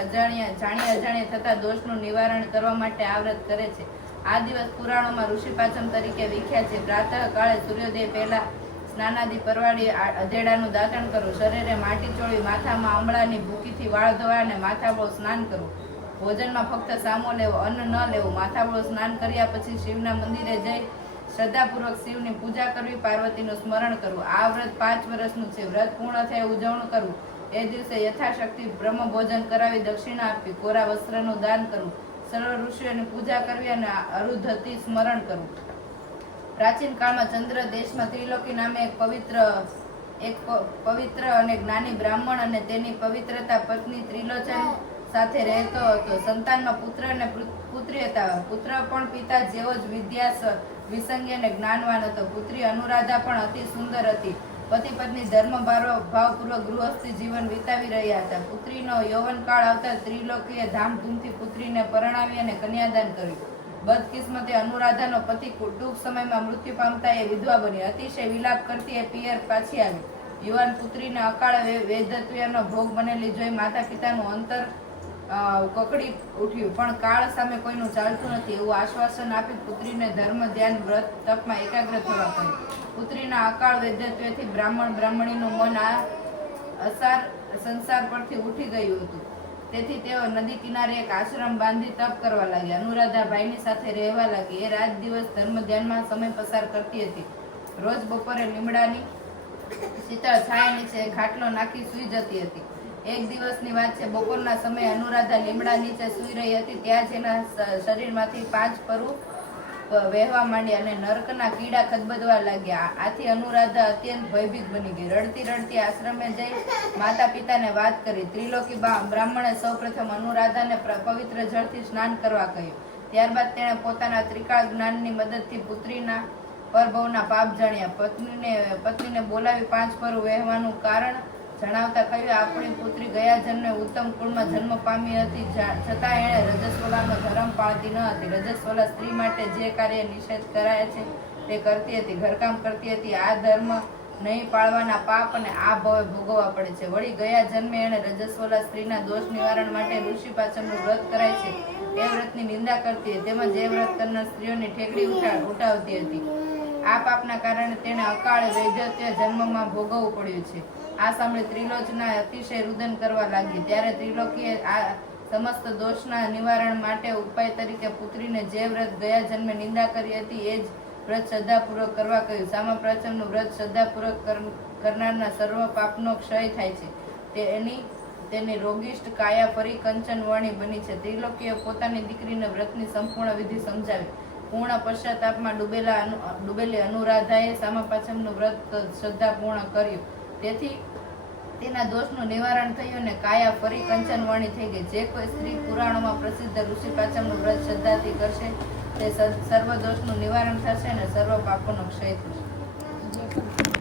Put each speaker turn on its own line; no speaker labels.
અજાણ્યા જાણી અજાણ્યા થતા દોષનું નિવારણ કરવા માટે આ વ્રત કરે છે. આ દિવસ પુરાણોમાં ઋષિ પાચમ તરીકે વિખ્યાત છે. પ્રાતઃ કાળે સૂર્યોદય પહેલા સ્નાનાદી પરવાડી અધેડાનું દાતણ કરવું શરીરે માટી ચોળી, માથામાં આંબળાની ભૂકીથી વાળ ધોવા અને માથાબળો સ્નાન કરવું ભોજનમાં ફક્ત સામો લેવો, અન્ન ન લેવું. માથાબળો સ્નાન કર્યા પછી શિવના મંદિરે જઈ શ્રદ્ધાપૂર્વક શિવની પૂજા કરવી, પાર્વતીનું સ્મરણ કરવું. આ વ્રત પાંચ વર્ષનું છે. વ્રત પૂર્ણ થયા ઉજવણું કરવું. એ દિવસે યથાશક્તિ બ્રહ્મ ભોજન કરાવી દક્ષિણા આપવી, કોરા વસ્ત્રનું દાન કરવું, સર્વ ઋષિઓની પૂજા કરવી અને અરુધતી સ્મરણ કરવું. પ્રાચીન કાળમાં ચંદ્ર દેશમાં ત્રિલોકી નામે એક પવિત્ર એક પવિત્ર અને જ્ઞાની બ્રાહ્મણ અને તેની પવિત્રતા પત્ની ત્રિલોચન સાથે રહેતો હતો. સંતાનમાં પુત્ર અને પુત્રી હતા. પુત્ર પણ પિતા જેવો જ વિદ્યા વિસંગી અને જ્ઞાનવાન હતો. પુત્રી અનુરાધા પણ અતિ સુંદર હતી. પતિ પત્ની ધર્મ ભાવપૂર્વક ગૃહસ્થી જીવન વિતાવી રહ્યા હતા. પુત્રીનો યૌવન કાળ આવતા ત્રિલોકીએ ધામધૂમથી પુત્રીને પરણાવી અને કન્યાદાન કર્યું. બદકિસ્મતે અનુરાધાનો પતિ ટૂંક સમયમાં મૃત્યુ પામતા એ વિધવા બની અતિશય વિલાપ કરતી એ પિયર પાછી આવી. યુવાન પુત્રીને અકાળ વે- વેધત્વનો ભોગ બનેલી જોઈ માતા પિતાનું અંતર કકડી ઉઠ્યું. પણ કાળ સામે કોઈનું ચાલતું નથી એવું આશ્વાસન આપી પુત્રીને ધર્મ, ધ્યાન, વ્રત, તપમાં એકાગ્ર થવા કહ્યું. પુત્રીના અકાળ વૈદ્યત્વેથી બ્રાહ્મણ, બ્રાહ્મણીનું મન આ અસાર સંસાર પરથી ઉઠી ગયું હતું. તેથી તેઓ નદી કિનારે એક આશ્રમ બાંધી તપ કરવા લાગ્યા. અનુરાધા ભાઈની સાથે રહેવા લાગી. એ રાત દિવસ ધર્મ, ધ્યાનમાં સમય પસાર કરતી હતી. રોજ બપોરે લીમડાની શીતળ છાયા નીચે ખાટલો નાખી સૂઈ જતી હતી. એક દિવસની વાત છે, બપોરના સમયે અનુરાધા લીમડા નીચે સૂઈ રહી હતી, ત્યાં જ એના શરીરમાંથી પાંચ પરુ વહેવા માંડ્યા અને નર્કના કીડા ખદબદવા લાગ્યા. આથી અનુરાધા અત્યંત ભયભીત બની ગઈ. રડતી રડતી આશ્રમે જઈ માતા પિતાને વાત કરી. ત્રિલોકી બા- બ્રાહ્મણે સૌપ્રથમ અનુરાધાને પવિત્ર જળથી સ્નાન કરવા કહ્યું. ત્યારબાદ તેણે પોતાના ત્રિકાળ જ્ઞાનની મદદથી પુત્રીના પરભવના પાપ જાણ્યા. પત્નીને પત્નીને બોલાવી પાંચ પર વહેવાનું કારણ જણાવતા કહ્યું આપણી પુત્રી ગયા જન્મે ઉત્તમ કુળમાં જન્મ પામી હતી છતાં એણે રજસ્વલાનો ધર્મ પાળતી ન હતી. રજસ્વલા સ્ત્રી માટે જે કાર્ય નિષેધ કરાય છે, તે કરતી હતી, ઘરકામ કરતી હતી. આ ધર્મ નહીં પાળવાના પાપ અને આ ભવે ભોગવવા પડે છે. વળી ગયા જન્મે એણે રજસ્વલા સ્ત્રીના દોષ નિવારણ માટે ઋષિ પાચનનું વ્રત કરાય છે. એ વ્રતની નિંદા કરતી હતી. તેમજ એ વ્રત કરનાર સ્ત્રીઓની ઠેકડી ઉઠાવતી હતી. આ પાપના કારણે તેને અકાળે વૈદ્યત્ય જન્મમાં ભોગવવું પડ્યું છે. આ સાંભળી ત્રિલોચના અતિશય રુદન કરવા લાગી. ત્યારે ત્રિલોકીએ આ સમસ્ત દોષના નિવારણ માટે ઉપાય તરીકે પુત્રીને જે વ્રત ગયા જન્મે નિંદા કરી હતી. એ જ વ્રત શ્રદ્ધાપૂર્વક કરવા કહ્યું. સામા પ્રચંડનું વ્રત શ્રદ્ધાપૂર્વક કરનારના સર્વ પાપનો ક્ષય થાય છે. તેની તેની રોગિષ્ટ કાયા ફરી કંચન વાણી બની છે. ત્રિલોકીએ પોતાની દીકરીને વ્રતની સંપૂર્ણ વિધિ સમજાવી. પૂર્ણ પશ્ચાતાપમાં ડૂબેલા ડૂબેલી અનુરાધાએ સામા પાછમનું વ્રત શ્રદ્ધાપૂર્ણ કર્યું. તેથી તેના દોષનું નિવારણ થયું અને કાયા ફરી કંચન વર્ણી થઈ ગઈ. જે કોઈ સ્ત્રી પુરાણોમાં પ્રસિદ્ધ ઋષિ પાચમનું વ્રત શ્રદ્ધાથી કરશે, તે સર્વ દોષનું નિવારણ થશે અને સર્વ પાપોનો ક્ષય થશે.